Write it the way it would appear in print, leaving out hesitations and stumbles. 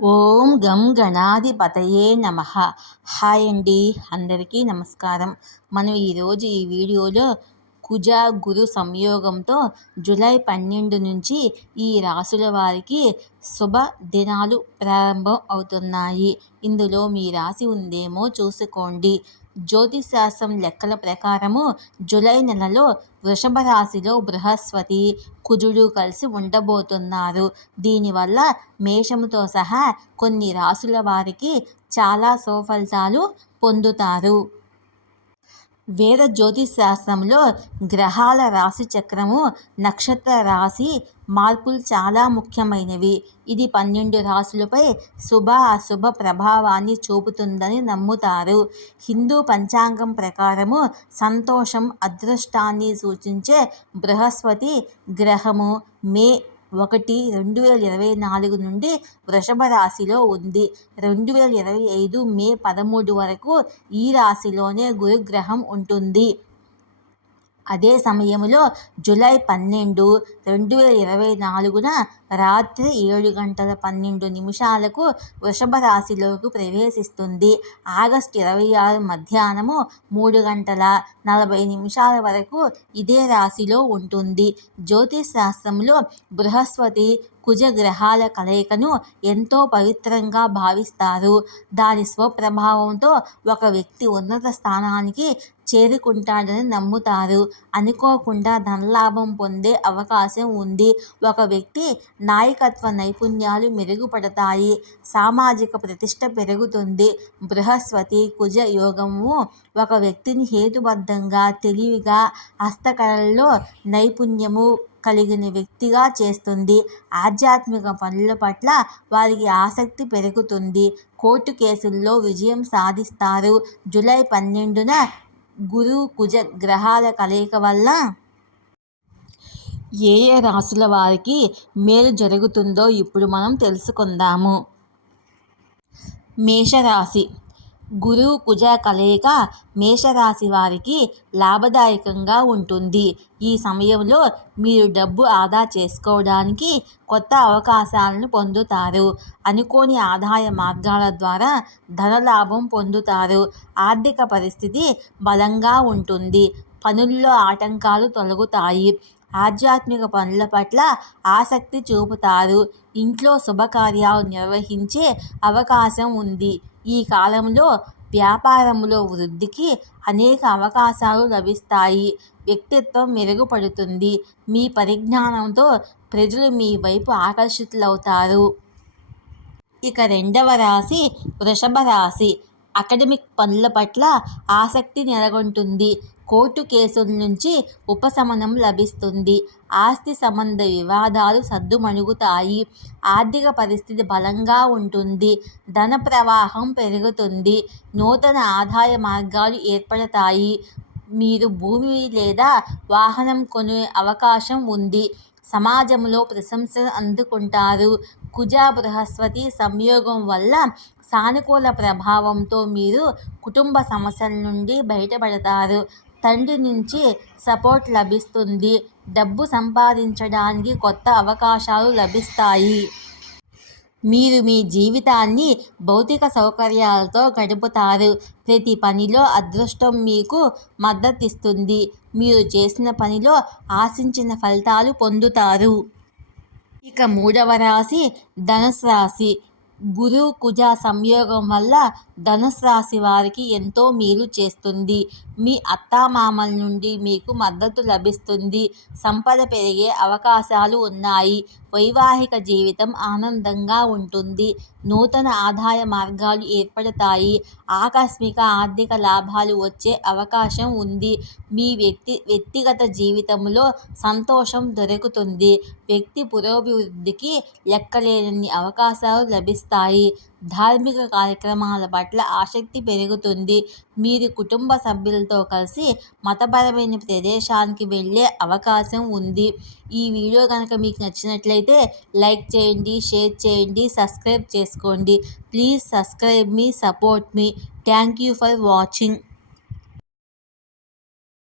ఓం గం గణాధిపతయే నమః. హాయ్ అండి, అందరికీ నమస్కారం. మనం ఈరోజు ఈ వీడియోలో కుజ గురు సంయోగంతో జూలై 12 నుంచి ఈ రాసుల వారికి శుభ దినాలు ప్రారంభం అవుతున్నాయి. ఇందులో మీ రాశి ఉందేమో చూసుకోండి. జ్యోతిశాస్త్రం లెక్కల ప్రకారము జూలై నెలలో వృషభ రాశిలో బృహస్పతి, కుజుడు కలిసి ఉండబోతున్నారు. దీనివల్ల మేషముతో సహా కొన్ని రాశుల వారికి చాలా సుఫలితాలు పొందుతారు. వేద జ్యోతిశాస్త్రంలో గ్రహాల రాశి చక్రము, నక్షత్ర రాశి మార్పులు చాలా ముఖ్యమైనవి. ఇది 12 రాశులపై శుభ అశుభ ప్రభావాన్ని చూపుతుందని నమ్ముతారు. హిందూ పంచాంగం ప్రకారము సంతోషం, అదృష్టాన్ని సూచించే బృహస్పతి గ్రహము మే 1, 2024 నుండి వృషభ రాశిలో ఉంది. 2025 మే 13 వరకు ఈ రాశిలోనే గురుగ్రహం ఉంటుంది. అదే సమయంలో జూలై 12, 2024 రాత్రి 7:12 వృషభ రాశిలోకి ప్రవేశిస్తుంది. ఆగస్టు 26 మధ్యాహ్నము 3:40 వరకు ఇదే రాశిలో ఉంటుంది. జ్యోతిష్ శాస్త్రంలో బృహస్పతి, కుజ గ్రహాల కలయికను ఎంతో పవిత్రంగా భావిస్తారు. దాని స్వప్రభావంతో ఒక వ్యక్తి ఉన్నత స్థానానికి చేరుకుంటాడని నమ్ముతారు. అనుకోకుండా ధనలాభం పొందే అవకాశం ఉంది. ఒక వ్యక్తి నాయకత్వ నైపుణ్యాలు మెరుగుపడతాయి. సామాజిక ప్రతిష్ట పెరుగుతుంది. బృహస్పతి కుజ యోగము ఒక వ్యక్తిని హేతుబద్ధంగా, తెలివిగా, హస్తకళల్లో నైపుణ్యము కలిగిన వ్యక్తిగా చేస్తుంది. ఆధ్యాత్మిక పనుల పట్ల వారికి ఆసక్తి పెరుగుతుంది. కోర్టు కేసుల్లో విజయం సాధిస్తారు. జూలై 12న గురు కుజ గ్రహాల కలయిక వల్ల ఏ రాశుల వారికి మేలు జరుగుతుందో ఇప్పుడు మనం తెలుసుకుందాము. మేషరాశి. గురు కుజ కలయిక మేషరాశి వారికి లాభదాయకంగా ఉంటుంది. ఈ సమయంలో మీరు డబ్బు ఆదా చేసుకోవడానికి కొత్త అవకాశాలను పొందుతారు. అనుకోని ఆదాయ మార్గాల ద్వారా ధనలాభం పొందుతారు. ఆర్థిక పరిస్థితి బలంగా ఉంటుంది. పనుల్లో ఆటంకాలు తొలగుతాయి. ఆధ్యాత్మిక పనుల పట్ల ఆసక్తి చూపుతారు. ఇంట్లో శుభకార్యాలు నిర్వహించే అవకాశం ఉంది. ఈ కాలంలో వ్యాపారంలో వృద్ధికి అనేక అవకాశాలు లభిస్తాయి. వ్యక్తిత్వం మెరుగుపడుతుంది. మీ పరిజ్ఞానంతో ప్రజలు మీ వైపు ఆకర్షితులవుతారు. ఇక రెండవ రాశి వృషభ రాశి. అకాడమిక్ పనుల పట్ల ఆసక్తి నెలకొంటుంది. కోర్టు కేసుల నుంచి ఉపశమనం లభిస్తుంది. ఆస్తి సంబంధ వివాదాలు సద్దుమణుగుతాయి. ఆర్థిక పరిస్థితి బలంగా ఉంటుంది. ధన ప్రవాహం పెరుగుతుంది. నూతన ఆదాయ మార్గాలు ఏర్పడతాయి. మీరు భూమి లేదా వాహనం కొనే అవకాశం ఉంది. సమాజంలో ప్రశంసలు అందుకుంటారు. కుజ బృహస్పతి సంయోగం వల్ల సానుకూల ప్రభావంతో మీరు కుటుంబ సమస్యల నుండి బయటపడతారు. తండ్రి నుంచి సపోర్ట్ లభిస్తుంది. డబ్బు సంపాదించడానికి కొత్త అవకాశాలు లభిస్తాయి. మీరు మీ జీవితాన్ని భౌతిక సౌకర్యాలతో గడుపుతారు. ప్రతి పనిలో అదృష్టం మీకు మద్దతిస్తుంది. మీరు చేసిన పనిలో ఆశించిన ఫలితాలు పొందుతారు. ఇక మూడవ రాశి ధనుసు రాశి. గురు కుజ సంయోగం వల్ల ధనుసు రాశి వారికి ఎంతో మేలు చేస్తుంది. మీ అత్తామామల నుండి మీకు మద్దతు లభిస్తుంది. సంపద పెరిగే అవకాశాలు ఉన్నాయి. వైవాహిక జీవితం ఆనందంగా ఉంటుంది. నూతన ఆదాయ మార్గాలు ఏర్పడతాయి. ఆకస్మిక ఆర్థిక లాభాలు వచ్చే అవకాశం ఉంది. మీ వ్యక్తిగత జీవితంలో సంతోషం దొరుకుతుంది. వ్యక్తి పురోభివృద్ధికి లెక్కలేనన్ని అవకాశాలు లభిస్తాయి. ధార్మిక కార్యక్రమాల పట్ల ఆసక్తి పెరుగుతుంది. మీరు కుటుంబ సభ్యులతో కలిసి మతపరమైన ప్రదేశానికి వెళ్ళే అవకాశం ఉంది. ఈ వీడియో కనుక మీకు నచ్చినట్లయితే లైక్ చేయండి, షేర్ చేయండి, సబ్స్క్రైబ్ చేసుకోండి. Please subscribe me, support me. Thank you for watching.